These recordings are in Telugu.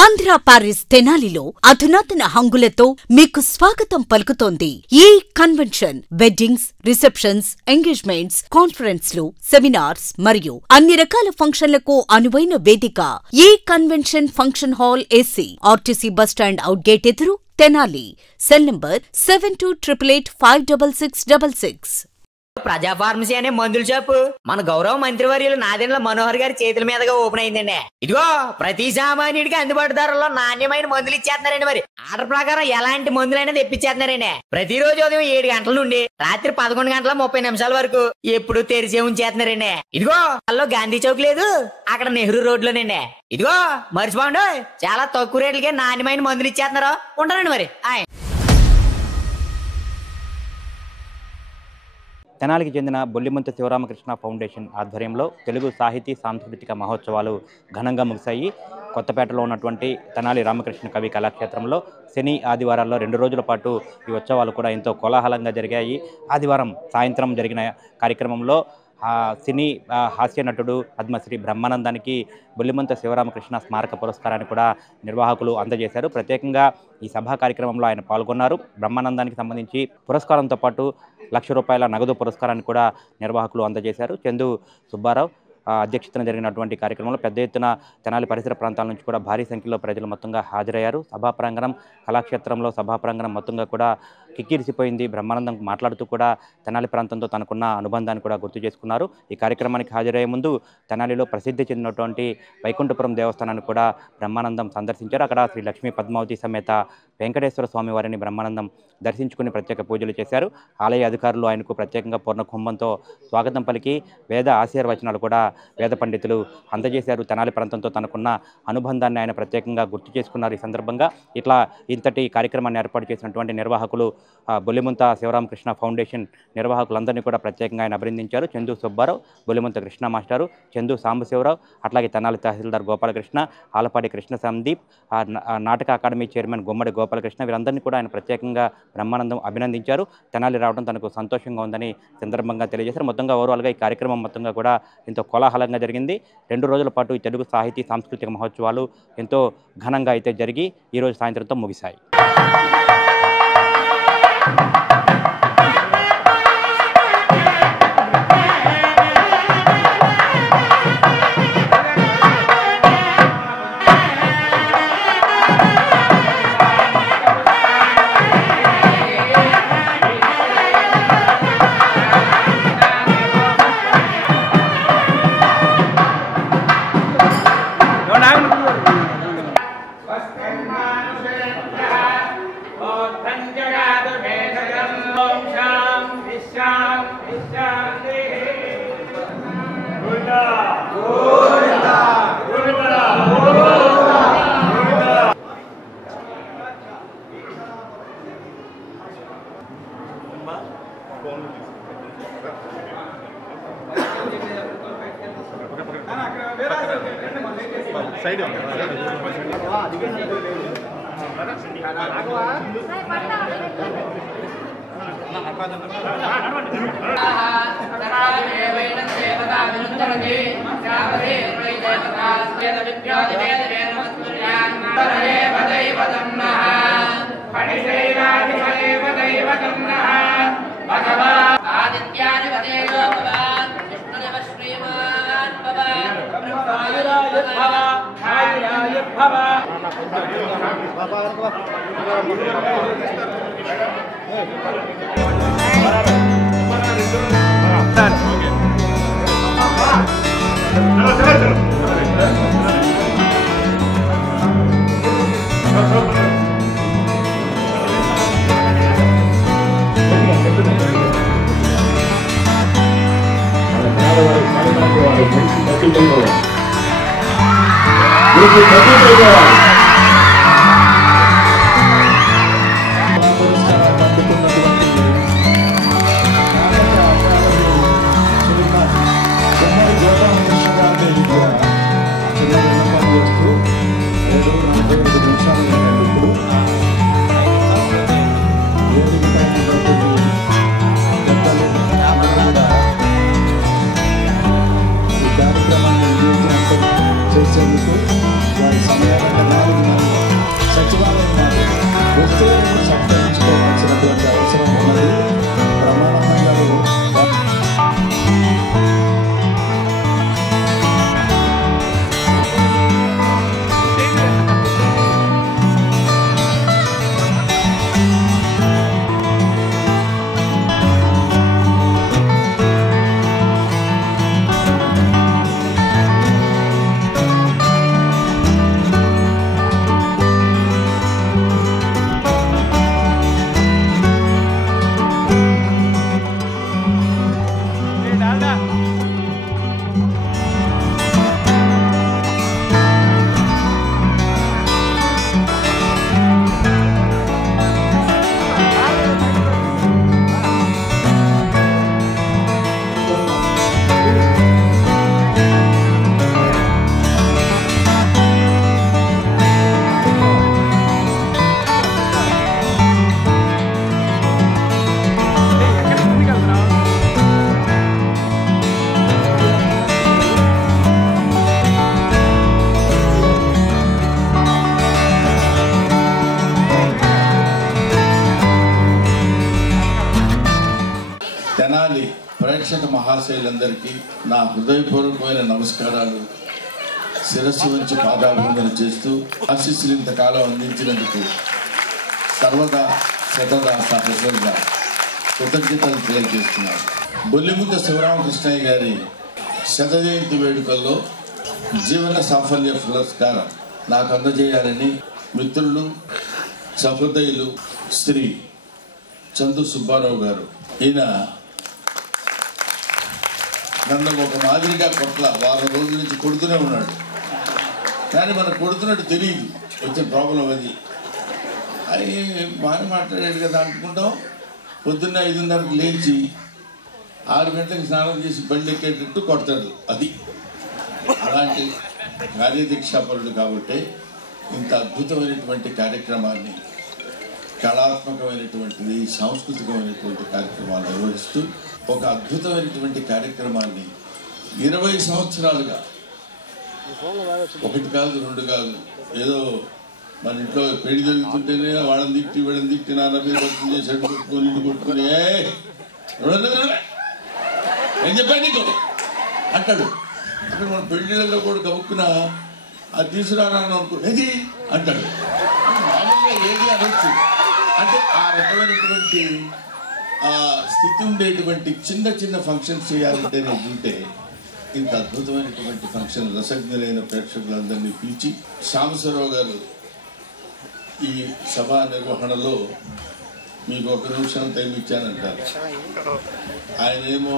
ఆంధ్ర పారిస్ తెనాలిలో అధునాతన హంగులతో మీకు స్వాగతం పలుకుతోంది ఈ కన్వెన్షన్. వెడ్డింగ్స్, రిసెప్షన్స్, ఎంగేజ్మెంట్స్, కాన్ఫరెన్స్లు, సెమినార్స్ మరియు అన్ని రకాల ఫంక్షన్లకు అనువైన వేదిక. ఈ convention function hall AC, RTC bus stand out gate ఎదురు, తెనాలి. Cell number 7288566666. ప్రజా ఫార్మసీ అనే మందుల షాపు మన గౌరవ మంత్రివర్యులు నాదెండ్ల మనోహర్ గారి చేతుల మీదుగా ఓపెన్ అయిందండి. ఇదిగో ప్రతి సామాన్యుడికి అందుబాటు ధరలో నాణ్యమైన మందులు ఇచ్చేస్తున్నారండి. మరి ఆర్డర్ ప్రకారం ఎలాంటి మందులైనా తెప్పించేస్తున్నారండి. ప్రతిరోజు ఉదయం 7 గంటల నుండి రాత్రి 11:30 వరకు ఎప్పుడు తెరిచే ఉంచేస్తున్నారండి. ఇదిగో అల్లో గాంధీ చౌక్ లేదు, అక్కడ నెహ్రూ రోడ్ లోనండి. ఇదిగో మర్చిపోండి, చాలా తక్కువ రేట్లకే నాణ్యమైన మందులు ఇచ్చేస్తున్నారు. ఉంటారండి మరి. తెనాలికి చెందిన బొల్లిమంతు శివరామకృష్ణ ఫౌండేషన్ ఆధ్వర్యంలో తెలుగు సాహితీ సాంస్కృతిక మహోత్సవాలు ఘనంగా ముగిశాయి. కొత్తపేటలో ఉన్నటువంటి తెనాలి రామకృష్ణ కవి కళాక్షేత్రంలో శని ఆదివారాల్లో 2 రోజుల పాటు ఈ ఉత్సవాలు కూడా ఎంతో కోలాహలంగా జరిగాయి. ఆదివారం సాయంత్రం జరిగిన కార్యక్రమంలో సినీ హాస్య నటుడు పద్మశ్రీ బ్రహ్మానందానికి బొల్లిమంత శివరామకృష్ణ స్మారక పురస్కారాన్ని కూడా నిర్వాహకులు అందజేశారు. ప్రత్యేకంగా ఈ సభా కార్యక్రమంలో ఆయన పాల్గొన్నారు. బ్రహ్మానందానికి సంబంధించి పురస్కారంతో పాటు ₹1,00,000 నగదు పురస్కారాన్ని కూడా నిర్వాహకులు అందజేశారు. చందు సుబ్బారావు అధ్యక్షతన జరిగినటువంటి కార్యక్రమంలో పెద్ద ఎత్తున తెనాలి పరిసర ప్రాంతాల నుంచి కూడా భారీ సంఖ్యలో ప్రజలు మొత్తంగా హాజరయ్యారు. సభా ప్రాంగణం, కళాక్షేత్రంలో సభా ప్రాంగణం మొత్తంగా కూడా కిక్కిరిసిపోయింది. బ్రహ్మానందం మాట్లాడుతూ కూడా తెనాలి ప్రాంతంతో తనకున్న అనుబంధాన్ని కూడా గుర్తు చేసుకున్నారు. ఈ కార్యక్రమానికి హాజరయ్యే ముందు తెనాలిలో ప్రసిద్ధి చెందినటువంటి వైకుంఠపురం దేవస్థానాన్ని కూడా బ్రహ్మానందం సందర్శించారు. అక్కడ శ్రీ లక్ష్మీ పద్మావతి సమేత వెంకటేశ్వర స్వామి వారిని బ్రహ్మానందం దర్శించుకుని ప్రత్యేక పూజలు చేశారు. ఆలయ అధికారులు ఆయనకు ప్రత్యేకంగా పూర్ణ కుంభంతో స్వాగతం పలికి వేద ఆశీర్వచనాలు కూడా వేద పండితులు అందజేశారు. తెనాలి ప్రాంతంతో తనకున్న అనుబంధాన్ని ఆయన ప్రత్యేకంగా గుర్తు చేసుకున్నారు. ఈ సందర్భంగా ఇంతటి కార్యక్రమాన్ని ఏర్పాటు చేసినటువంటి నిర్వాహకులు బొల్లిమంత శివరామకృష్ణ ఫౌండేషన్ నిర్వాహకులందరినీ కూడా ప్రత్యేకంగా ఆయన అభినందించారు. చందు సుబ్బారావు, బొల్లిమంత కృష్ణ మాస్టారు, చందు సాంబశివరావు, అట్లాగే తెనాలి తహసీల్దార్ గోపాలకృష్ణ, ఆలపాటి కృష్ణ సందీప్, నాటక అకాడమీ చైర్మన్ గుమ్మడి గోపాలకృష్ణ, వీరందరినీ కూడా ఆయన ప్రత్యేకంగా బ్రహ్మానందం అభినందించారు. తెనాలి రావడం తనకు సంతోషంగా ఉందని సందర్భంగా తెలియజేశారు. మొత్తంగా ఓవరాల్గా ఈ కార్యక్రమం మొత్తంగా కూడా ఎంతో కోలాహలంగా జరిగింది. 2 రోజుల పాటు ఈ తెలుగు సాహితీ సాంస్కృతిక మహోత్సవాలు ఎంతో ఘనంగా అయితే జరిగి ఈరోజు సాయంత్రంతో ముగిశాయి. చేసేందుకు వారి సమయాన్ని మహాశైలందరికీ నా హృదయపూర్వకమైన నమస్కారాలు, శిరస్సు వంచి పాదాభివందన చేస్తూ ఆశీస్సులు ఇంతకాలం అందించినందుకు సర్వదా శతదా సహస్రంగా కృతజ్ఞతలు తెలియజేస్తున్నారు. బొల్లిముద్ద శివరామకృష్ణయ్య గారి శత జయంతి వేడుకల్లో జీవన సాఫల్య పురస్కారం నాకు అందజేయాలని మిత్రులు సహృదయులు శ్రీ చందు సుబ్బారావు గారు, ఈయన నన్ను ఒక మాదిరిగా కొట్ల వారం రోజుల నుంచి కొడుతూనే ఉన్నాడు. కానీ మనకు కొడుతున్నట్టు తెలియదు, వచ్చిన ప్రాబ్లం అది. అది బాగా మాట్లాడాడు కదా అనుకుంటాం. పొద్దున్న 5:30కి లేచి 6 గంటలకు స్నానం చేసి బండి ఎక్కేటట్టు కొడతాడు. అది అలాంటి కార్యదీక్షాపరుడు కాబట్టి ఇంత అద్భుతమైనటువంటి కార్యక్రమాన్ని, కళాత్మకమైనటువంటిది, సాంస్కృతికమైనటువంటి కార్యక్రమాలు నిర్వహిస్తూ ఒక అద్భుతమైనటువంటి కార్యక్రమాన్ని 20 సంవత్సరాలుగా, 1 కాదు 2 కాదు, ఏదో మన ఇంట్లో పెళ్లి జరుగుతుంటేనే వాళ్ళని తిట్టి వీళ్ళని తిట్టి నాన్న మీద వర్తం చేసాడు కొట్టుకొని ఇంటి కొట్టుకొని ఏం చెప్పాను నీకు అంటాడు. అక్కడ మన పెళ్లిళ్ళలో కూడా గబుక్కున అది తీసుకురాను అనుకో ఏది అంటాడు. మామూలుగా ఏది అనొచ్చు. అంటే ఆ రకమైనటువంటి ఆ స్థితి ఉండేటువంటి చిన్న చిన్న ఫంక్షన్స్ చేయాలంటే నేను ఉంటే ఇంత అద్భుతమైనటువంటి ఫంక్షన్ రసజ్ఞులైన ప్రేక్షకులందరినీ పిలిచి శ్యామశ్వరరావు గారు ఈ సభా నిర్వహణలో మీకు 1 నిమిషం టైం ఇచ్చానంటారు. ఆయనేమో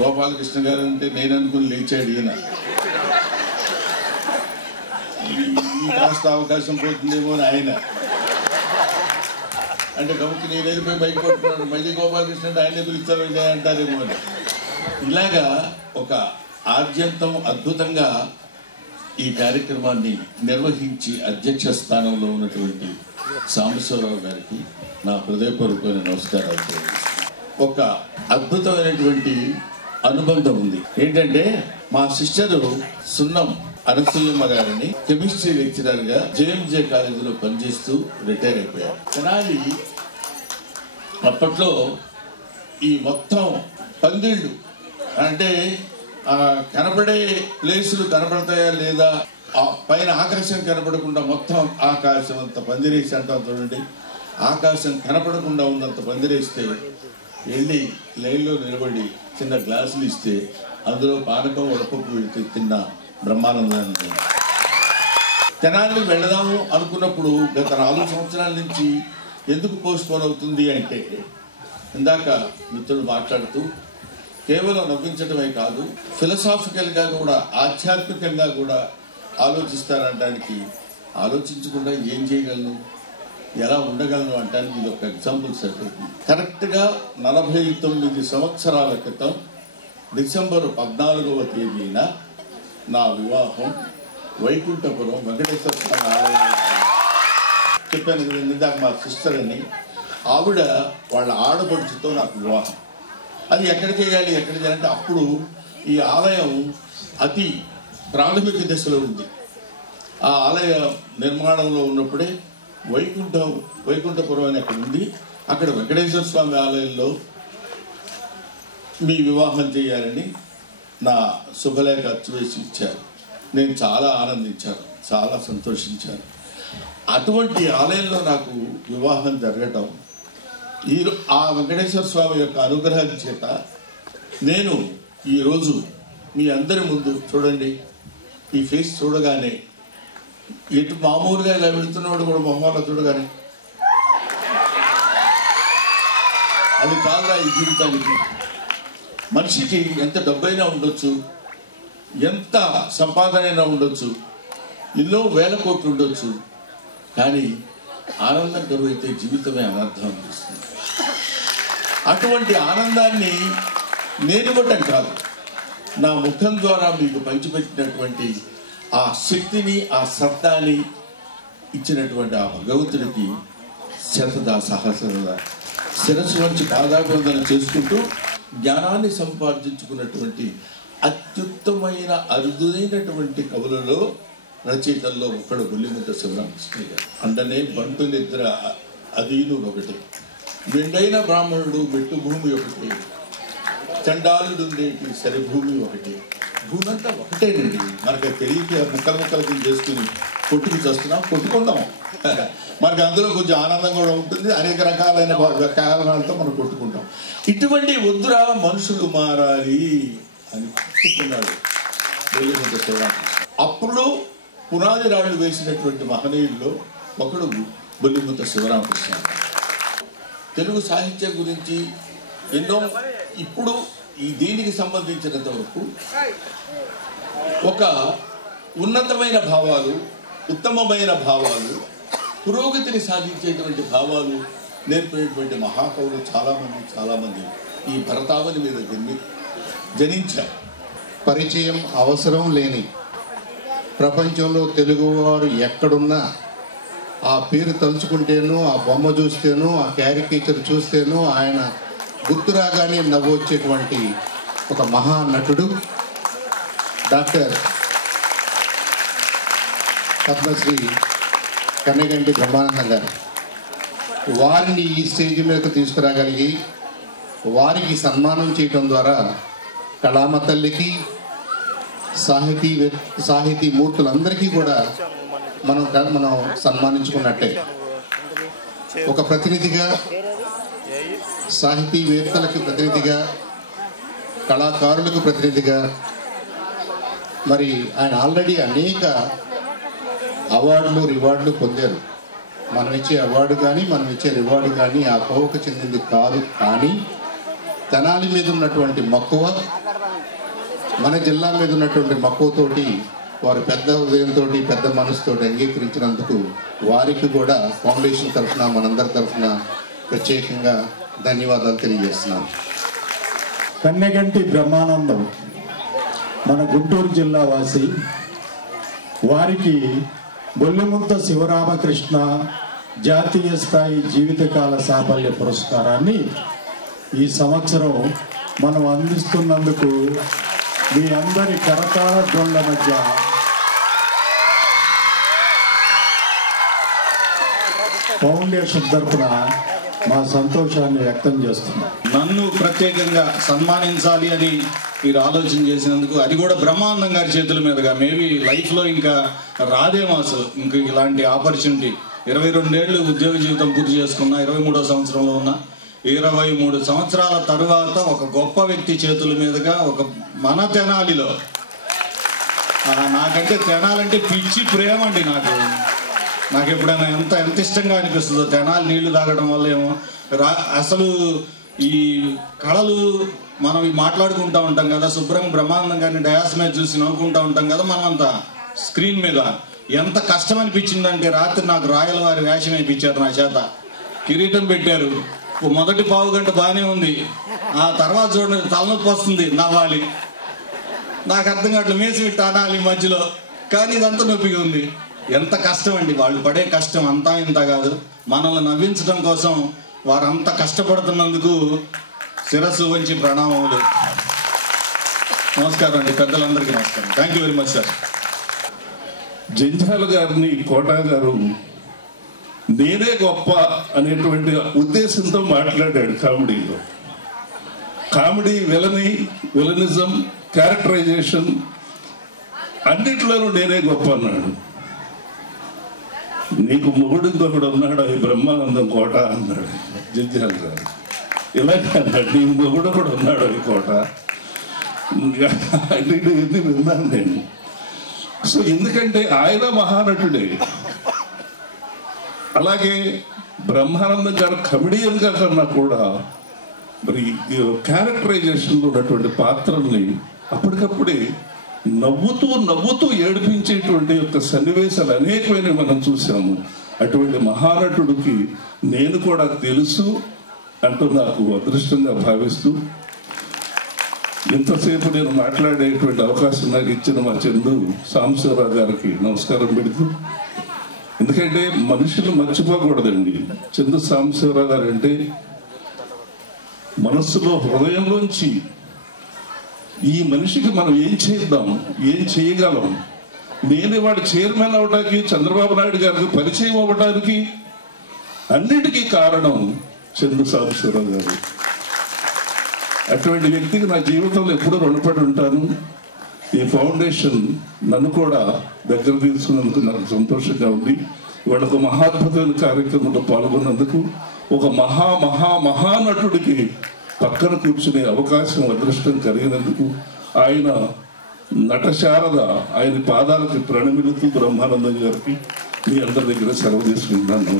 గోపాలకృష్ణ గారు అంటే నేను అనుకుని లేచాడు. ఈయన ఈ కాస్త అవకాశం పోతుందేమో అని ఆయన అంటే కాబట్టి నేను వెళ్ళిపోయి బయట కొట్టుకున్నాను. మళ్ళీ గోపాలకృష్ణ అంటే ఆయనే పిలుస్తారండి అంటారేమో అని. ఇలాగా ఒక ఆద్యంతం అద్భుతంగా ఈ కార్యక్రమాన్ని నిర్వహించి అధ్యక్ష స్థానంలో ఉన్నటువంటి సాంబశివరావు గారికి నా హృదయపూర్వకమైన నమస్కారాలు. ఒక అద్భుతమైనటువంటి అనుబంధం ఉంది. ఏంటంటే మా సిస్టరు సున్నం అనసూయమ్మ గారిని కెమిస్ట్రీ లెక్చరర్ గా జేఎంజే కాలేజీలో పనిచేస్తూ రిటైర్ అయిపోయారు. కానీ అప్పట్లో ఈ మొత్తం పందిళ్ళు అంటే కనపడే ప్లేసులు కనపడతాయా లేదా, ఆ పైన ఆకాశం కనపడకుండా మొత్తం ఆకాశం అంత పందిరేసి అంటాం చూడండి. ఆకాశం కనపడకుండా ఉన్నంత పందిరేస్తే వెళ్ళి లైన్లో నిలబడి చిన్న గ్లాసులు ఇస్తే అందులో పానకం వడపప్పు పెడితే తిన్న బ్రహ్మానందాన్ని. తెనాలి వెళదాము అనుకున్నప్పుడు గత 4 సంవత్సరాల నుంచి ఎందుకు పోస్ట్పోన్ అవుతుంది అంటే, ఇందాక మిత్రులు మాట్లాడుతూ కేవలం నవ్వించడమే కాదు, ఫిలసాఫికల్గా కూడా ఆధ్యాత్మికంగా కూడా ఆలోచిస్తారనడానికి, ఆలోచించకుండా ఏం చేయగలను, ఎలా ఉండగలను అంటానికి ఇది ఒక ఎగ్జాంపుల్ సరిపోతుంది. కరెక్ట్గా 49 సంవత్సరాల క్రితం డిసెంబర్ 14వ తేదీన నా వివాహం వైకుంఠపురం వెంకటేశ్వర స్వామి ఆలయంలో. చెప్పాను కదా ఇందాక మా సిస్టర్ అని, ఆవిడ వాళ్ళ ఆడపడుచుతో నాకు వివాహం. అది ఎక్కడ చేయాలి అంటే అప్పుడు ఈ ఆలయం అతి ప్రాథమిక దశలో ఉంది. ఆ ఆలయ నిర్మాణంలో ఉన్నప్పుడే వైకుంఠపురం అని అక్కడ ఉంది. అక్కడ వెంకటేశ్వర స్వామి ఆలయంలో మీ వివాహం చేయాలని నా శుభలేఖ అచ్చువేసి ఇచ్చారు. నేను చాలా ఆనందించాను, చాలా సంతోషించాను. అటువంటి ఆలయంలో నాకు వివాహం జరగటం, ఆ వెంకటేశ్వర స్వామి యొక్క అనుగ్రహం చేత నేను ఈరోజు మీ అందరి ముందు చూడండి, ఈ ఫేస్ చూడగానే ఎటు మామూలుగా ఇలా వెళుతున్నవాడు కూడా మొహంలో చూడగానే అది కాదురా ఈ జీవితానికి. మనిషికి ఎంత డబ్బైనా ఉండొచ్చు, ఎంత సంపాదనైనా ఉండొచ్చు, ఎన్నో వేల కోట్లు ఉండొచ్చు, కానీ ఆనందం కరువైతే జీవితమే అనర్థం అనిపిస్తుంది. అటువంటి ఆనందాన్ని నేను ఇవ్వటం కాదు, నా ముఖం ద్వారా మీకు పంచిపెట్టినటువంటి ఆ శక్తిని, ఆ సత్తాని ఇచ్చినటువంటి ఆ భగవంతుడికి శతదా సహస్రదా శిరస్సు వంచి పాదాభివందన చేసుకుంటూ జ్ఞానాన్ని సంపాదించుకున్నటువంటి అత్యుత్తమైన అరుదైనటువంటి కవులలో రచయితల్లో ఒకడు బొల్లిముద్ద శివరామకృష్ణయ్య గారు. అంటనే బంటు నిద్ర అదీను ఒకటి, మెండైన బ్రాహ్మణుడు మెట్టు భూమి ఒకటి, చండాలుడు ఉండేటి సరిభూమి ఒకటి. భూమి అంతా ఒకటేనండి. మనకు తెలియక ముక్కలు ముక్కలు కింద చేసుకుని కొట్టుకు చేస్తున్నాం, కొట్టుకుంటాం. మనకు అందులో కొంచెం ఆనందం కూడా ఉంటుంది. అనేక రకాలైన కారణాలతో మనం కొట్టుకుంటాం. ఇటువంటి వద్దురా మనుషులు మారాలి అని చెప్తున్నాడు బొల్లిమంత శివరామకృష్ణ. అప్పుడు పునాది రాళ్లు వేసినటువంటి మహనీయుల్లో ఒకడు బొల్లిమంత శివరామకృష్ణ. తెలుగు సాహిత్యం గురించి ఎన్నో ఇప్పుడు ఈ దీనికి సంబంధించినంత వరకు ఒక ఉన్నతమైన భావాలు, ఉత్తమమైన భావాలు, పురోగతిని సాధించేటువంటి భావాలు నేర్పినటువంటి మహాకవులు చాలామంది ఈ భరతావని మీద జనించారు. పరిచయం అవసరం లేని ప్రపంచంలో తెలుగువారు ఎక్కడున్నా ఆ పేరు తలుచుకుంటేనో, ఆ బొమ్మ చూస్తేనో, ఆ క్యారికేచర్ చూస్తేనో ఆయన గుర్తు రాగానే నవ్వొచ్చేటువంటి ఒక మహానటుడు డాక్టర్ పద్మశ్రీ కన్నెగంటి బ్రహ్మానందం గారు. వారిని ఈ స్టేజ్ మీదకు తీసుకురాగలిగి వారికి సన్మానం చేయడం ద్వారా కళామ తల్లికి, సాహితీ మూర్తులందరికీ కూడా మనం సన్మానించుకున్నట్టే. ఒక ప్రతినిధిగా, సాహితీవేత్తలకు ప్రతినిధిగా, కళాకారులకు ప్రతినిధిగా మరి ఆయన ఆల్రెడీ అనేక అవార్డులు, రివార్డులు పొందారు. మనం ఇచ్చే అవార్డు కానీ, మనం ఇచ్చే రివార్డు కానీ ఆ కోవకు చెందింది కాదు. కానీ తెనాలి మీద ఉన్నటువంటి మక్కువ, మన జిల్లా మీద ఉన్నటువంటి మక్కువతోటి వారు పెద్ద ఉదయంతో, పెద్ద మనసుతోటి అంగీకరించినందుకు వారికి కూడా ఫౌండేషన్ తరఫున, మనందరి తరఫున ప్రత్యేకంగా ధన్యవాదాలు తెలియజేస్తున్నాను. కన్నెగంటి బ్రహ్మానందం మన గుంటూరు జిల్లా వాసి. వారికి బొల్లిమంత శివరామకృష్ణ జాతీయ స్థాయి జీవితకాల సాఫల్య పురస్కారాన్ని ఈ సంవత్సరం మనం అందిస్తున్నందుకు మీ అందరి కరతాళ ధ్వనుల మధ్య ఫౌండేషన్ తరఫున మా సంతోషాన్ని వ్యక్తం చేస్తున్నాం. నన్ను ప్రత్యేకంగా సన్మానించాలి అని మీరు ఆలోచన చేసినందుకు, అది కూడా బ్రహ్మానందం గారి చేతుల మీదుగా, మేబీ లైఫ్లో ఇంకా రాదేమో అసలు ఇంక ఇలాంటి ఆపర్చునిటీ. 22 ఏళ్ళు ఉద్యోగ జీవితం పూర్తి చేసుకున్నా, 23వ సంవత్సరంలో ఉన్న 23 సంవత్సరాల తరువాత ఒక గొప్ప వ్యక్తి చేతుల మీదుగా ఒక మన తెనాలిలో, నాకంటే తెనాలంటే పిచ్చి ప్రేమ అండి. నాకు ఎప్పుడైనా ఎంత ఇష్టంగా అనిపిస్తుందో తెనాలి నీళ్లు తాగడం వల్ల ఏమో. అసలు ఈ కళలు మనం మాట్లాడుకుంటూ ఉంటాం కదా, శుభ్రం బ్రహ్మానందం గారిని డయాస్ మీద చూసి నవ్వుకుంటూ ఉంటాం కదా మనమంతా స్క్రీన్ మీద. ఎంత కష్టం అనిపించిందంటే రాత్రి నాకు రాయల వారి వేషం వేయించారు, నా చేత కిరీటం పెట్టారు. మొదటి పావు గంట బాగానే ఉంది, ఆ తర్వాత చూడండి తలనొప్పి వస్తుంది, నవ్వాలి. నాకు అర్థం కావట్లేదు, మేసి పెట్టి అనాలి మధ్యలో, కానీ ఇదంతా నొప్పిగా ఉంది. ఎంత కష్టం అండి, వాళ్ళు పడే కష్టం అంతా ఇంత కాదు. మనల్ని నవ్వించడం కోసం వారంతా కష్టపడుతున్నందుకు శిరస్సు వంచి ప్రణామములు. నమస్కారం అండి, పెద్దలందరికీ నమస్కారం. Thank you very much sir. Jandhyala గారిని కోటా గారు నేనే గొప్ప అనేటువంటి ఉద్దేశంతో మాట్లాడాడు కామెడీలో. కామెడీ, విలనిజం, క్యారెక్టరైజేషన్ అన్నిట్లోనూ నేనే గొప్ప అన్నాడు. నీకు మొగుడు ఇంకొకడు ఉన్నాడు, అది బ్రహ్మానందం కోట అన్నాడు జంధ్యాల గారు. ఇలాగే అన్నాడు, నీ మొగుడు కూడా ఉన్నాడు అది కోట అంటే ఇది విన్నాను నేను. సో ఎందుకంటే ఆయన మహానటుడే. అలాగే బ్రహ్మానందం గారు కమెడియన్గా కన్నా కూడా మరి క్యారెక్టరైజేషన్లో ఉన్నటువంటి పాత్రల్ని అప్పటికప్పుడే నవ్వుతూ ఏడిపించేటువంటి యొక్క సన్నివేశాలు అనేకమైన మనం చూసాము. అటువంటి మహానటుడికి నేను కూడా తెలుసు అంటూ నాకు అదృష్టంగా భావిస్తూ ఇంతసేపు నేను మాట్లాడేటువంటి అవకాశం నాకు ఇచ్చిన మా చందు సాంబశివరావు గారికి నమస్కారం పెడుతూ, ఎందుకంటే మనుషులు మర్చిపోకూడదండి. చందు సాంబశివరావు గారు అంటే మనస్సులో, హృదయంలోంచి ఈ మనిషికి మనం ఏం చేద్దాం, ఏం చేయగలం. నేను వాడు చైర్మన్ అవడానికి, చంద్రబాబు నాయుడు గారికి పరిచయం అవ్వడానికి అన్నిటికీ కారణం చందు సాంబశివరావు గారు. అటువంటి వ్యక్తికి నా జీవితంలో ఎప్పుడూ రుణపడి ఉంటాను. ఈ ఫౌండేషన్ నన్ను కూడా దగ్గర తీసుకున్నందుకు నాకు సంతోషంగా ఉంది. ఇవాళ ఒక మహాద్భుతమైన కార్యక్రమంలో పాల్గొన్నందుకు, ఒక మహానటుడికి పక్కన కూర్చునే అవకాశం, అదృష్టం కలిగినందుకు, ఆయన నటశారద ఆయన పాదాలకి ప్రణమిలుతూ బ్రహ్మానందం గారికి మీ అందరి దగ్గర సెలవు తీసుకుంటున్నాను.